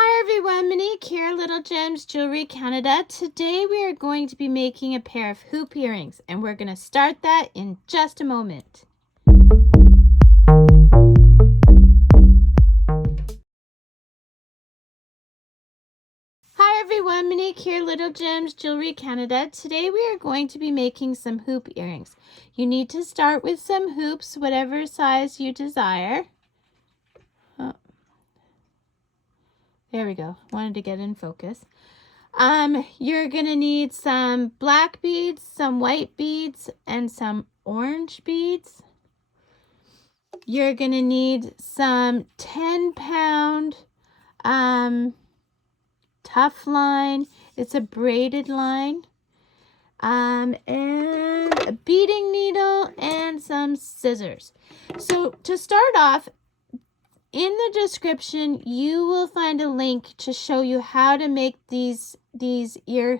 Hi everyone, Monique here, Little Gems Jewelry Canada. Today we are going to be making a pair of hoop earrings and we're going to start that in just a moment. Hi everyone, Monique here, Little Gems Jewelry Canada. Today we are going to be making some hoop earrings. You need to start with some hoops, whatever size you desire. Oh, there we go. Wanted to get in focus. You're gonna need some black beads, some white beads, and some orange beads. You're gonna need some 10-pound tough line. It's a braided line. And a beading needle and some scissors. So to start off, in the description, you will find a link to show you how to make these earring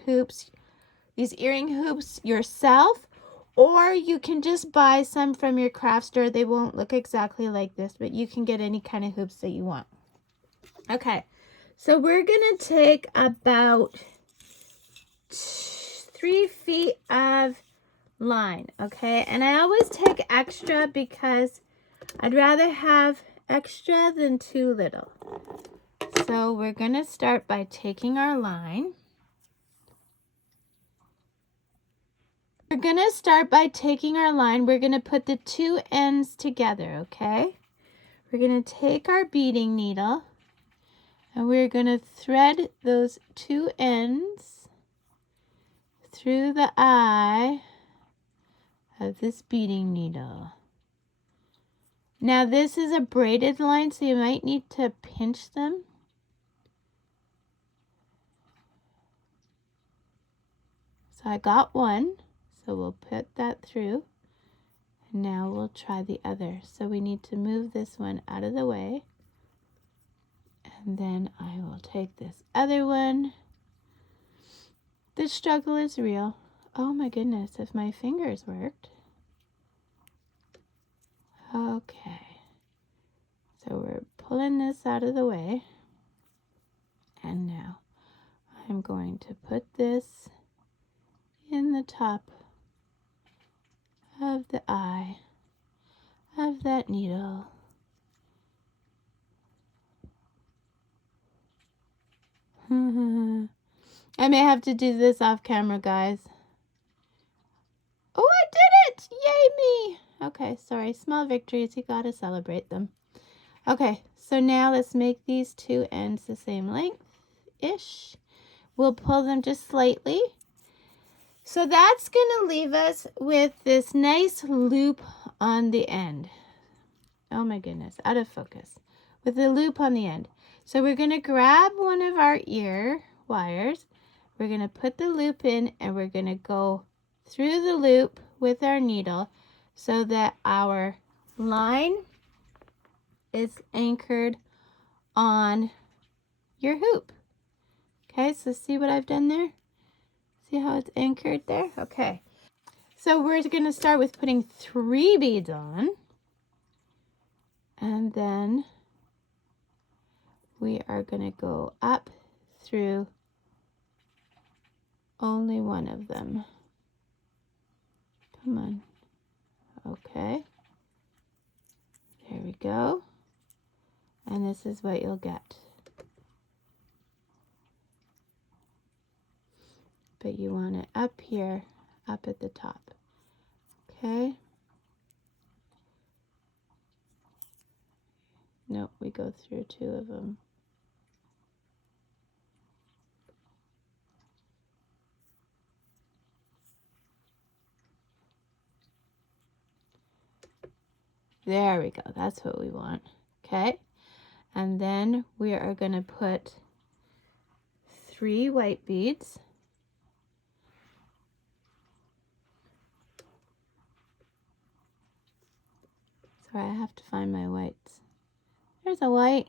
hoops yourself, or you can just buy some from your craft store. They won't look exactly like this, but you can get any kind of hoops that you want. Okay, so we're gonna take about 3 feet of line, okay? And I always take extra because I'd rather have extra than too little. So we're gonna start by taking our line. We're gonna start by taking our line. We're gonna put the two ends together, okay? We're gonna take our beading needle and we're gonna thread those two ends through the eye of this beading needle. Now this is a braided line, so you might need to pinch them. So I got one, so we'll put that through. And now we'll try the other. So we need to move this one out of the way. And then I will take this other one. The struggle is real. Oh my goodness, if my fingers worked. Okay. So we're pulling this out of the way. And now I'm going to put this in the top of the eye of that needle. I may have to do this off camera, guys. Oh, I did it! Yay me! Okay, sorry, small victories, you gotta celebrate them. Okay, so now let's make these two ends the same length-ish. We'll pull them just slightly. So that's gonna leave us with this nice loop on the end. Oh my goodness, out of focus. With the loop on the end. So we're gonna grab one of our ear wires. We're gonna put the loop in and we're gonna go through the loop with our needle so that our line is anchored on your hoop. Okay, so see what I've done there? See how it's anchored there? Okay. So we're going to start with putting 3 beads on. And then we are going to go up through only one of them. Come on. Okay. There we go. And this is what you'll get. But you want it up here, up at the top. Okay. Nope, we go through 2 of them. There we go. That's what we want. Okay. And then we are going to put 3 white beads. Sorry, I have to find my whites. There's a white.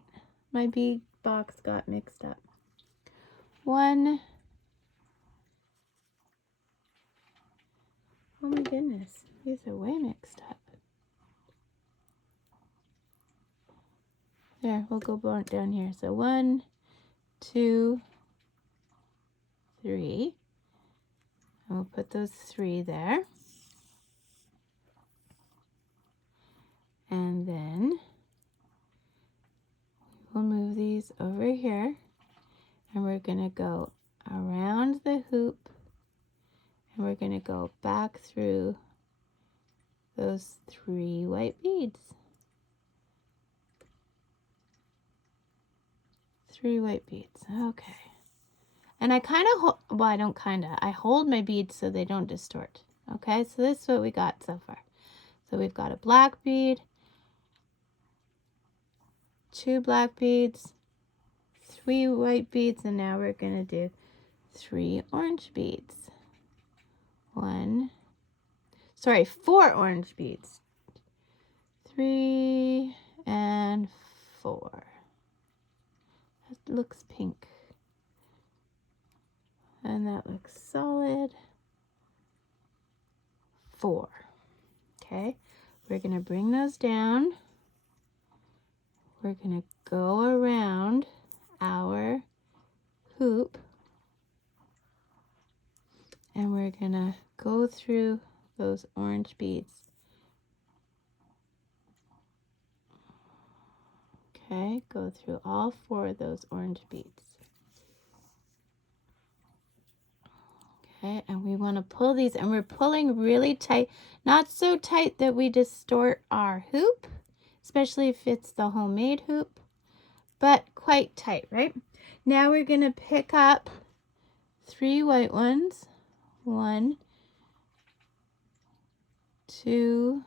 My bead box got mixed up. 1. Oh my goodness. These are way mixed up. There, we'll go down here. So 1, 2, 3. And we'll put those 3 there. And then we'll move these over here, and we're going to go around the hoop, and we're going to go back through those 3 white beads. 3 white beads. Okay. And I kind of, well, I don't kind of, I hold my beads so they don't distort. Okay, so this is what we got so far. So we've got a black bead, 2 black beads, 3 white beads, and now we're going to do 3 orange beads. 4 orange beads. 3 and 4. That looks pink. And that looks solid. 4. Okay, we're going to bring those down. We're going to go around our hoop, and we're going to go through those orange beads. Okay, go through all 4 of those orange beads. Okay, and we want to pull these, and we're pulling really tight, not so tight that we distort our hoop, especially if it's the homemade hoop, but quite tight, right? Now we're going to pick up 3 white ones. 1, 2,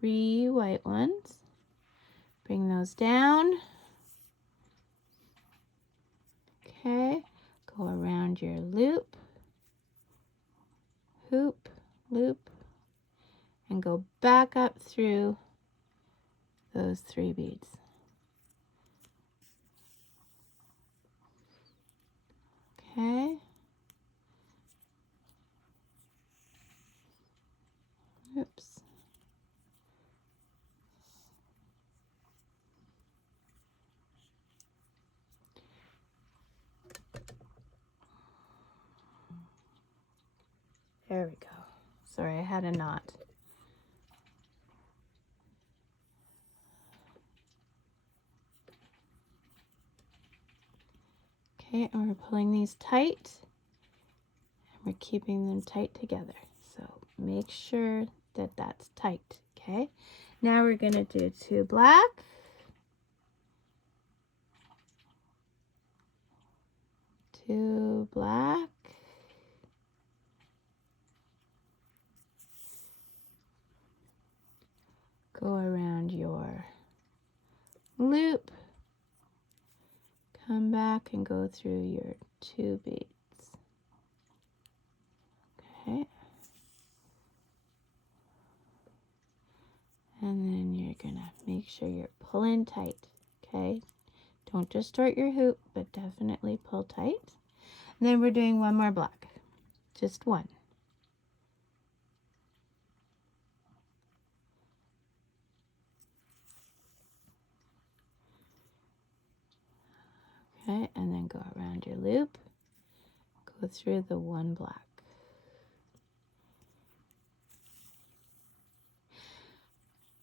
3 white ones. Bring those down. Okay, go around your loop, hoop, loop, and go back up through those 3 beads. Okay. Oops. There we go. Sorry, I had a knot. Okay, and we're pulling these tight, and we're keeping them tight together. So make sure that that's tight, okay? Now we're going to do 2 black, 2 black, go around your loop, come back and go through your 2 beads. Okay. And then you're gonna make sure you're pulling tight, okay? Don't distort your hoop, but definitely pull tight. And then we're doing 1 more black, just 1. Okay, and then go around your loop, go through the 1 black.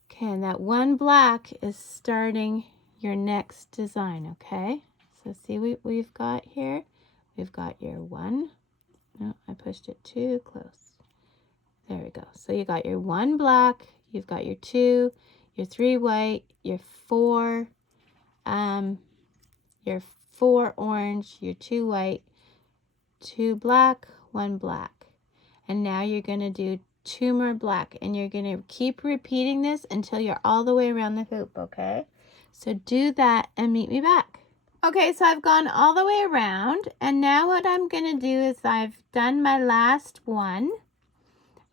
Okay, and that 1 black is starting your next design, okay? So see what we've got here? We've got your 1. No, I pushed it too close. There we go. So you got your 1 black, you've got your 2, your 3 white, your 4 orange, your 2 white, 2 black, 1 black. And now you're going to do 2 more black, and you're going to keep repeating this until you're all the way around the hoop, okay? So do that and meet me back. Okay, so I've gone all the way around, and now what I'm going to do is I've done my last one.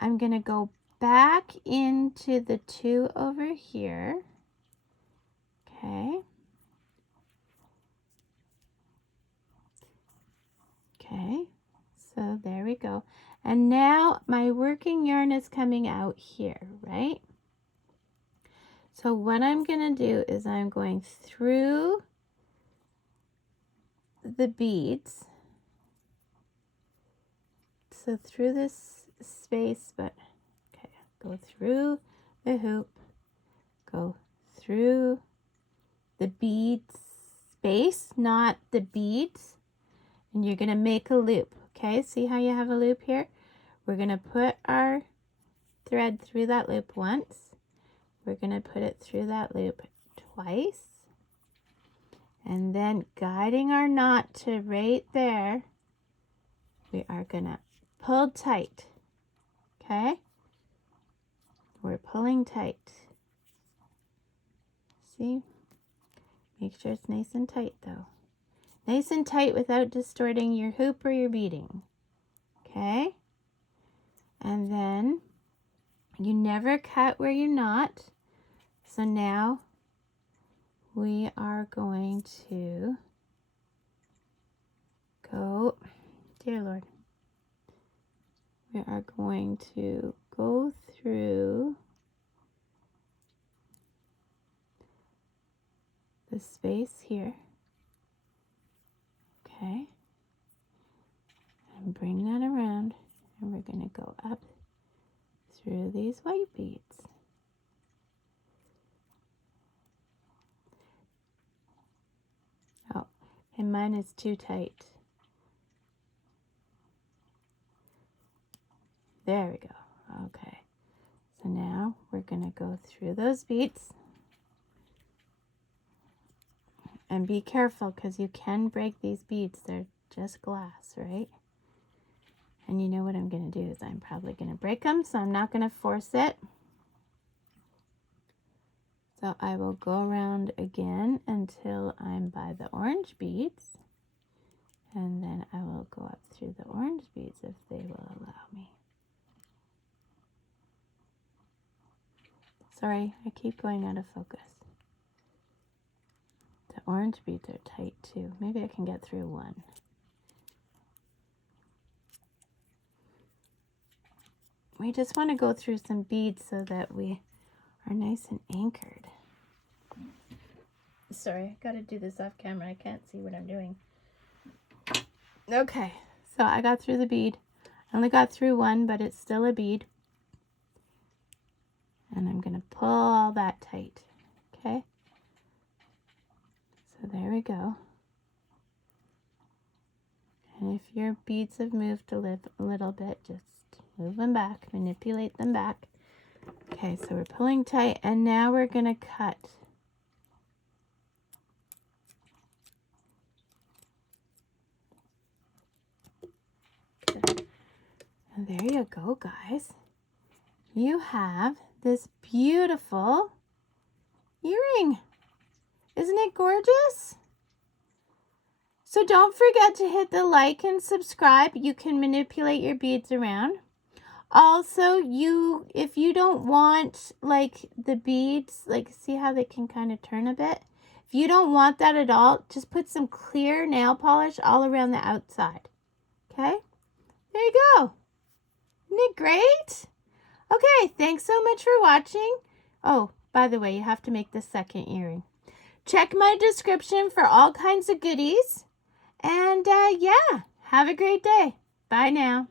I'm going to go back into the 2 over here. Okay. Okay, so there we go. And now my working yarn is coming out here, right? So what I'm going to do is I'm going through the beads, so through this space, but okay, go through the hoop, go through the bead space, not the beads, and you're going to make a loop. Okay, see how you have a loop here? We're going to put our thread through that loop once. We're going to put it through that loop twice. And then guiding our knot to right there, we are going to pull tight. Okay? We're pulling tight. See? Make sure it's nice and tight though. Nice and tight without distorting your hoop or your beading. Okay? And then you never cut where you knot. So now we are going to go, dear Lord, we are going to go through the space here. Okay. And bring that around, and we're going to go up through these white beads. Oh, and mine is too tight. There we go. Okay. So now we're going to go through those beads. And be careful because you can break these beads. They're just glass, right? And you know what I'm going to do is I'm probably going to break them, so I'm not going to force it. So I will go around again until I'm by the orange beads. And then I will go up through the orange beads if they will allow me. Sorry, I keep going out of focus. The orange beads are tight too. Maybe I can get through one. We just want to go through some beads so that we are nice and anchored. Sorry, I got to do this off camera. I can't see what I'm doing. Okay, so I got through the bead. I only got through one, but it's still a bead. And I'm going to pull all that tight. Okay? So there we go. And if your beads have moved a little bit, just move them back, manipulate them back. Okay, so we're pulling tight, and now we're going to cut. Okay. And there you go, guys. You have this beautiful earring. Isn't it gorgeous? So don't forget to hit the like and subscribe. You can manipulate your beads around. Also, if you don't want like the beads, like see how they can kind of turn a bit? If you don't want that at all, just put some clear nail polish all around the outside. Okay? There you go. Isn't it great? Okay, thanks so much for watching. Oh, by the way, you have to make the second earring. Check my description for all kinds of goodies. And yeah, have a great day. Bye now.